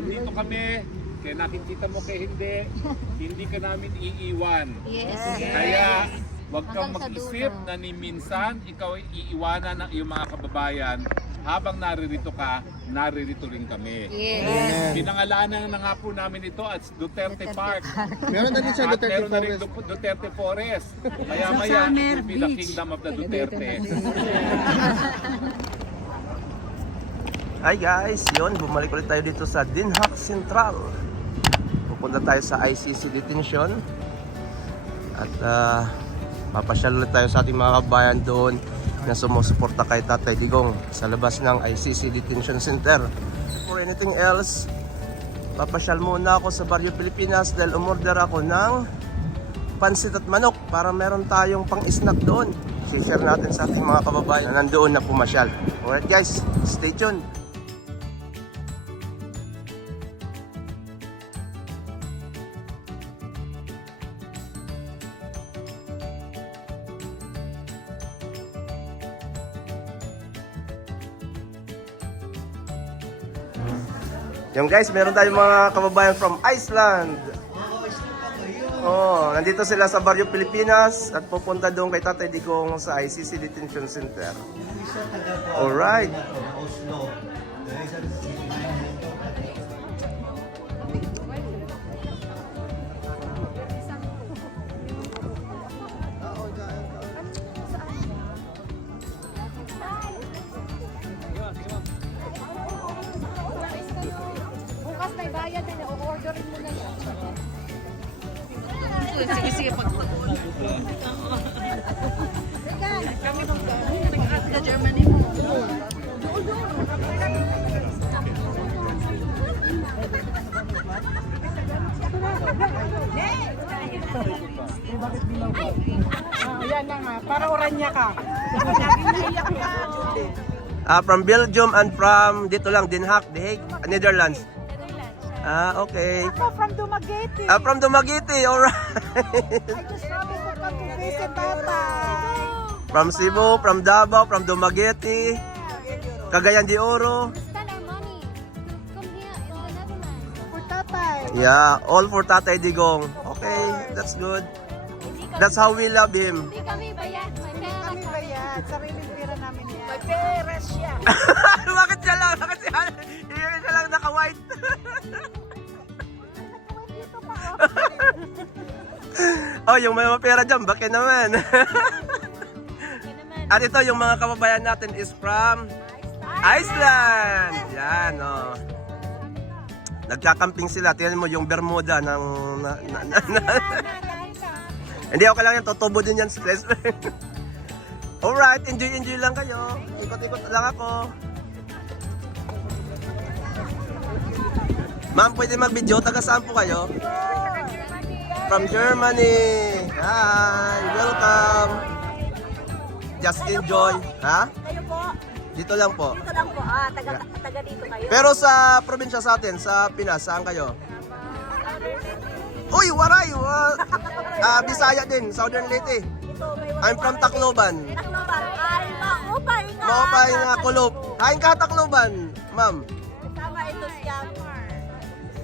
nandito kami. Kaya nakikita mo kay hindi ka namin iiwan. Yes. Kaya huwag kang Hanggang sa mag-isip dulo. na ni minsan ikaw ay iiwanan ng iyong mga kababayan. Habang naririto ka, naririto rin kami. Yes. Pinangalanan na nga po namin ito at Duterte Park. Meron na din siya At Duterte meron na rin Forest. Duterte Forest. Maya-maya, it will be the kingdom of the Duterte. Hi guys, yun, bumalik ulit tayo dito sa Dinhak Central. Pupunta tayo sa ICC detention. At papasyal ulit tayo sa ating mga kabayan doon na sumusuporta kay Tatay Digong sa labas ng ICC detention center. For anything else, papasyal muna ako sa Barrio Pilipinas dahil umorder ako ng pansit at manok para meron tayong pang-snack doon. I-share natin sa ating mga kababayan na nandoon na pumasyal. Alright guys, stay tuned. Yung guys, meron tayong mga kababayan from Iceland. Oh, nandito sila sa Barrio Pilipinas at pupunta doon kay Tatay Digong sa ICC Detention Center. Alright. Bukas may bayad na, o-orderin mo na yan. Sige, sige, pagpatuloy. Kami nung nag-ask na Germany mo. Yan na nga, para oranya ka. From Belgium and from dito lang, Den Haag, The Hague, Netherlands. Okay. Ako from Dumaguete. From Dumaguete, alright. I just wanted to come to visit Tata. From Cebu, from Davao, from Dumaguete, Cagayan de Oro. Spend our money to come here in the Netherlands. For Tatay. Yeah, all for Tatay Digong. Okay, that's good. That's how we love him. Hindi kami bayad. May pera Kami ba yan? Sariling pera namin yan. May pera siya. Bakit siya lang? Bakit siya lang naka-white? Dito pa Oh, yung may mga pera dyan, bakit naman? At ito, yung mga kababayan natin is from Iceland. Yan, oh. Nagkakamping sila. Tingnan mo yung Bermuda ng... Hindi, okay lang yan. Tutubo din yan stress. Alright, enjoy lang kayo. Ikot-ikot lang ako. Ma'am, pwede mag-video? Taga saan po kayo? From Germany. Hi, welcome. Just enjoy. Ha? Kayo po, Dito lang po. dito lang po. Taga dito kayo. Pero sa probinsya sa atin, sa Pinas, saan kayo? Uy, Waray! Bisaya din, Southern Leyte. I'm from Tacloban. Tacloban. Ay, maupay nga. Maupay nga kulop. Kain ka Tacloban, ma'am. Sama ito siya.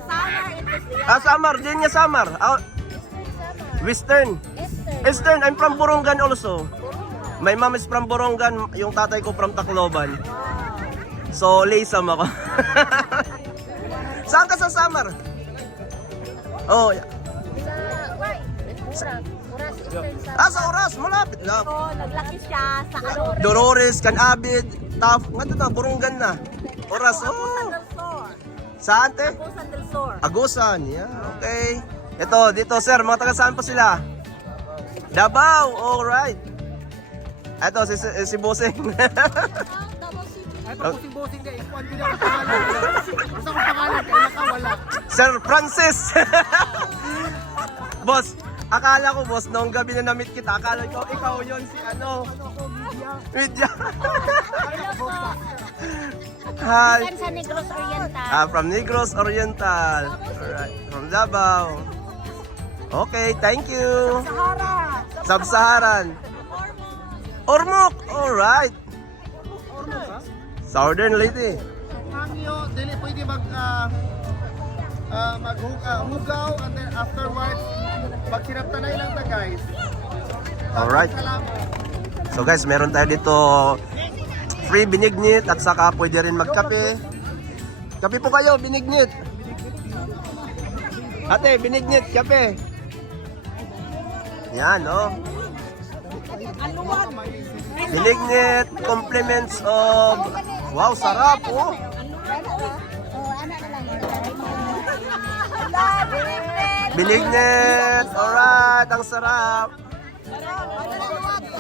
Summer ito siya. Samar, din niya Samar. Western. Eastern, I'm from Borongan also. My mom is from Borongan, yung tatay ko from Tacloban. So, laysam ako. Saan ka sa Samar? Oh, yeah. Sa Oras, malapit lang. So, naglaki siya sa ano. Dolores, Canabid, Taf, nga ito, Borongan na. Oras, Agusan oh. del Sur. Saan, te? Agusan del Sur. Agusan, yeah, okay. Ito, dito, sir, mga taga saan pa sila? Davao, alright. Ito, si Boseng. Ay, pag si Bossing ka, ikuan din ako pangalan. Basta kong pangalan, kaya nakawala. Sir Francis. Boss, akala ko, boss, noong gabi na na-meet kita, akala ko, ikaw yon si ano. Media. Hi. Sa Negros Oriental. From Negros Oriental. Alright, from Davao. Okay, thank you. Sub-Saharan. Ormoc. Alright. Ormo ka? Southern Leyte. Mangyo, dili pwede maghugaw and then afterwards, pag sinaptanay lang ta guys. Alright. So guys, meron tayo dito free binignit at saka pwede rin magkape. Kape po kayo, binignit. Ate, binignit, kape. Yan, oh. Binignit, compliments of... Wow, sarap, oh. Binignit, alright, ang sarap.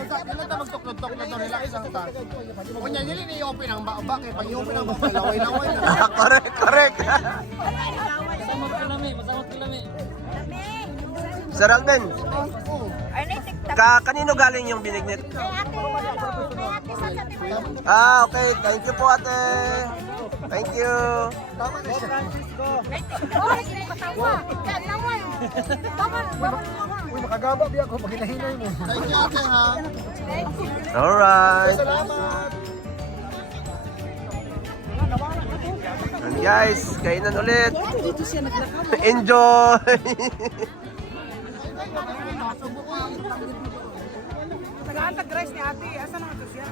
Kailan ta magtuklod-tok na to nila isang ta. Kung yan nila i-open ang bakit pag i-open ang laway-laway na. Correct, correct. Sir Alvin, kanino galing yung binignit? Ah, okay. Thank you po, ate. Thank you. Tama na siya. Uy, makagaba biya ko pag hinahinay mo. Thank you, ate, ha. Alright. Salamat. And guys, kainan ulit. Enjoy. Nag-rice ni ate. Asa na ito siya?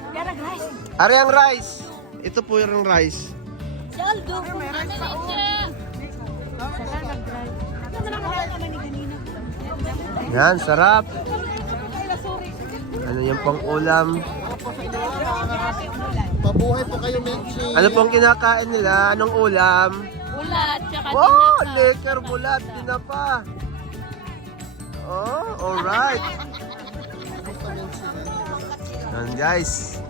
Ari ang rice. Ito po yung rice. Yan, sarap. Ano yung pang ulam? Mabuhay po kayo, Menchi. Ano pong kinakain nila? Anong ulam? Bulat, tsaka Oh, liquor bulat. Tinapa. Oh, alright. Yan guys.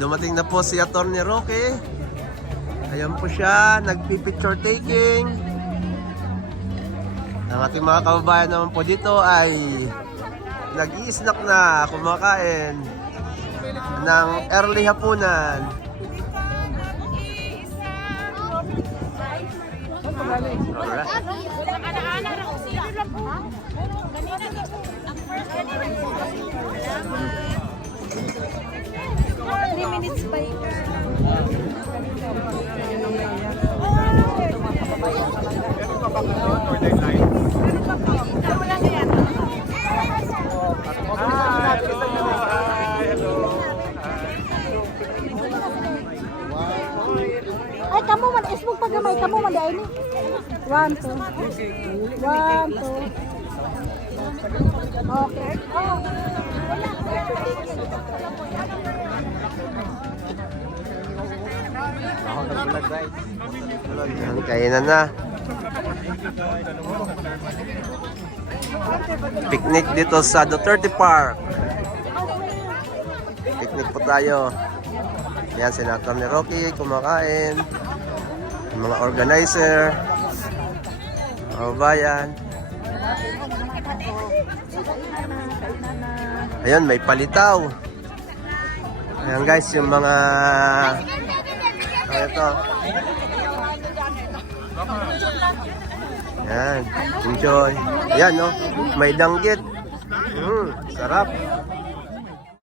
Dumating na po si Atty. Roque. Ayan po siya, nagpi-picture taking. Ang ating mga kababayan naman po dito ay nag-i-snack na, kumakain ng early hapunan. Alright. Ay, kamu man, ismog pagamay, kamu man dahil ni. 1, 2. 1, 2. Okay. Oh. Yan, kainan na. Picnic dito sa Duterte Park. Picnic po tayo. Yan, Senator ni Rocky, kumakain. Yung mga organizer. Bayan. Ayun, may palitaw. Ayan guys, yung mga... Ito. Yan, enjoy. Yan, no? May danggit. Sarap.